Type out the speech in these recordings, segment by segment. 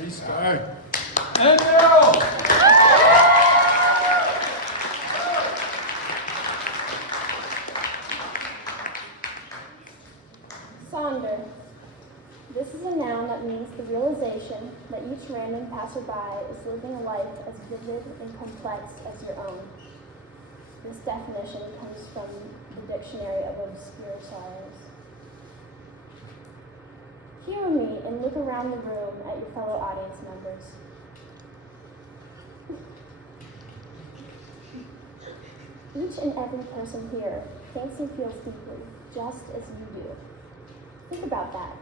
Restart. And Merrel. Sonder. This is a noun that means the realization that each random passerby is living a life as vivid and complex as your own. This definition comes from the Dictionary of Obscure Sorrows. Humor me and look around the room at your fellow audience members. Each and every person here thinks and feels deeply, just as you do. Think about that.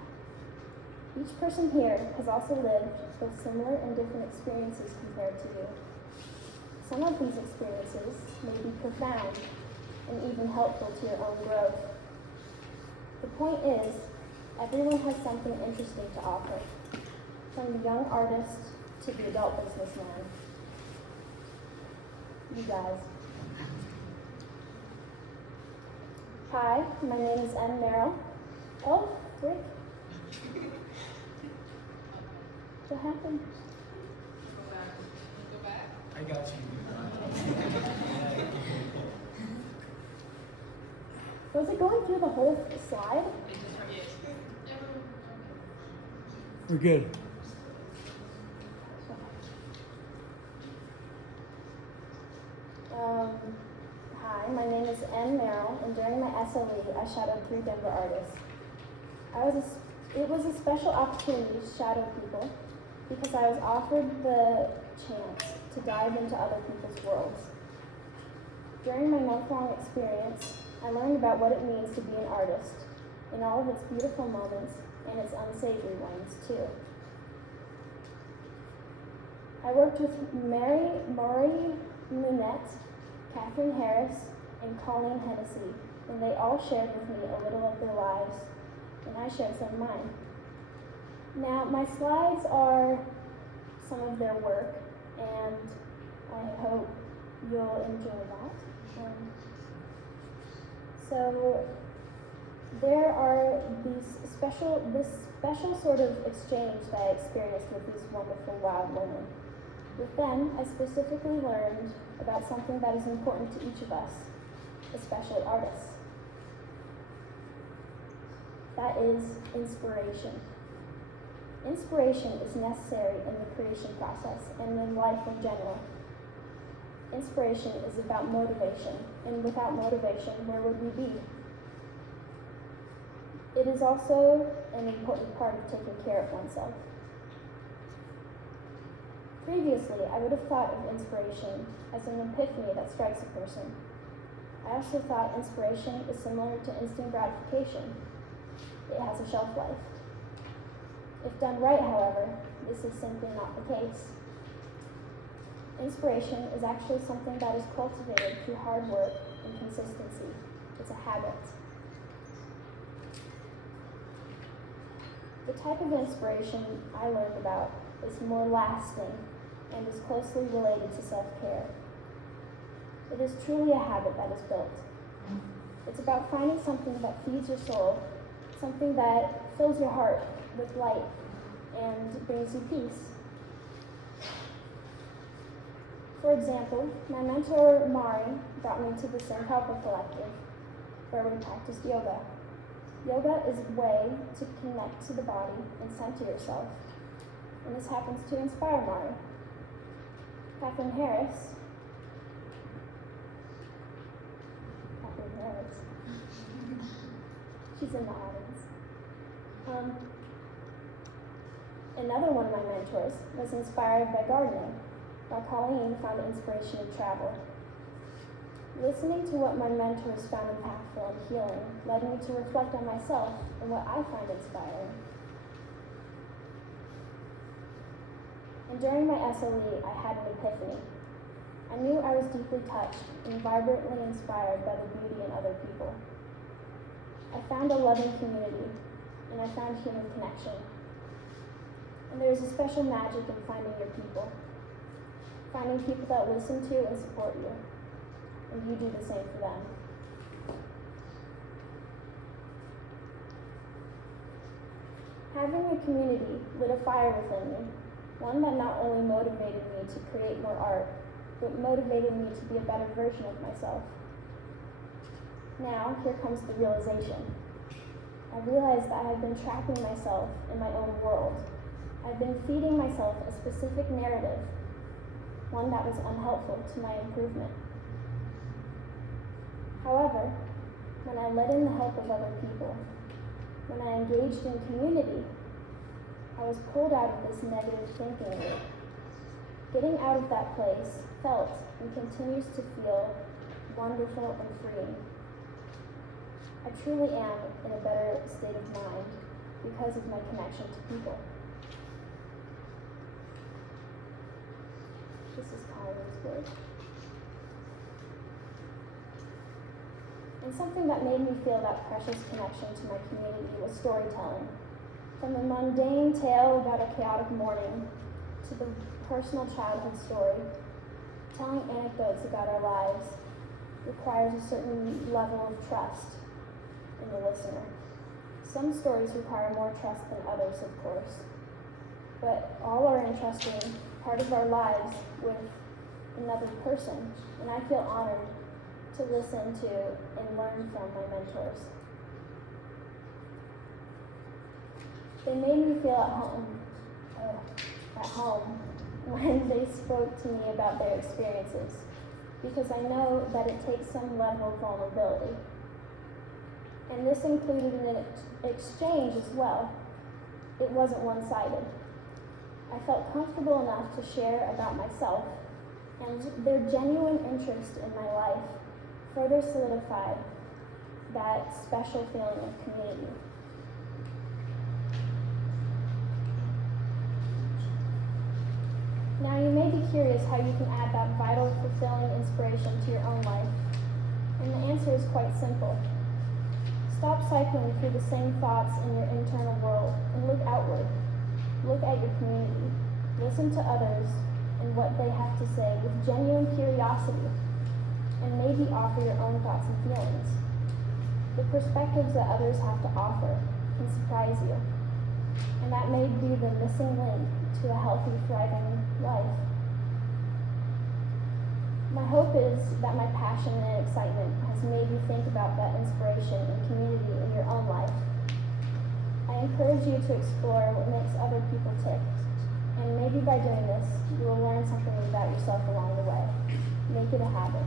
Each person here has also lived both similar and different experiences compared to you. Some of these experiences may be profound and even helpful to your own growth. The point is, everyone has something interesting to offer, from the young artist to the adult businessman. You guys. Hi, my name is Merrel. Oh, Rick. What happened? Go back. I got you. Was it going through the whole slide? We're good. Hi, my name is Merrel, and during my SLE, I shadowed 3 Denver artists. It was a special opportunity to shadow people because I was offered the chance to dive into other people's worlds. During my month-long experience, I learned about what it means to be an artist, in all of its beautiful moments and its unsavory ones, too. I worked with Maury Munette, Catherine Harris, and Colleen Hennessy, and they all shared with me a little of their lives, and I shared some of mine. Now, my slides are some of their work, and I hope you'll enjoy that. So there are this special sort of exchange that I experienced with these wonderful wild women. With them, I specifically learned about something that is important to each of us, especially artists. That is inspiration. Inspiration is necessary in the creation process and in life in general. Inspiration is about motivation, and without motivation, where would we be? It is also an important part of taking care of oneself. Previously, I would have thought of inspiration as an epiphany that strikes a person. I also thought inspiration is similar to instant gratification. It has a shelf life. If done right, however, this is simply not the case. Inspiration is actually something that is cultivated through hard work and consistency. It's a habit. The type of inspiration I learned about is more lasting and is closely related to self-care. It is truly a habit that is built. It's about finding something that feeds your soul, something that fills your heart with light and brings you peace. For example, my mentor, Mari, brought me to the Sankalpa Collective, where we practiced yoga. Yoga is a way to connect to the body and center yourself, and this happens to inspire Mari. Catherine Harris, she's in the audience. Another one of my mentors was inspired by gardening, while Colleen found inspiration in travel. Listening to what my mentors found impactful and healing led me to reflect on myself and what I find inspiring. And during my SLE, I had an epiphany. I knew I was deeply touched and vibrantly inspired by the beauty in other people. I found a loving community, and I found human connection. And there is a special magic in finding your people. Finding people that listen to and support you, and you do the same for them. Having a community lit a fire within me, one that not only motivated me to create more art, but motivated me to be a better version of myself. Now, here comes the realization. I realized that I had been trapping myself in my own world. I'd been feeding myself a specific narrative, one that was unhelpful to my improvement. However, when I let in the help of other people, when I engaged in community, I was pulled out of this negative thinking loop. Getting out of that place felt and continues to feel wonderful and freeing. I truly am in a better state of mind because of my connection to people. This is Kyle's word. And something that made me feel that precious connection to my community was storytelling. From the mundane tale about a chaotic morning to the personal childhood story, telling anecdotes about our lives requires a certain level of trust in the listener. Some stories require more trust than others, of course, but all are entrusting part of our lives with another person, and I feel honored to listen to and learn from my mentors. They made me feel at home when they spoke to me about their experiences, because I know that it takes some level of vulnerability. And this included an exchange as well. It wasn't one-sided. I felt comfortable enough to share about myself, and their genuine interest in my life further solidified that special feeling of community. Now you may be curious how you can add that vital, fulfilling inspiration to your own life. And the answer is quite simple. Stop cycling through the same thoughts in your internal world and look outward. Look at your community. Listen to others and what they have to say with genuine curiosity, and maybe offer your own thoughts and feelings. The perspectives that others have to offer can surprise you, and that may be the missing link to a healthy, thriving life. My hope is that my passion and excitement has made you think about that inspiration and community in your own life. I encourage you to explore what makes other people tick, and maybe by doing this, you will learn something about yourself along the way. Make it a habit.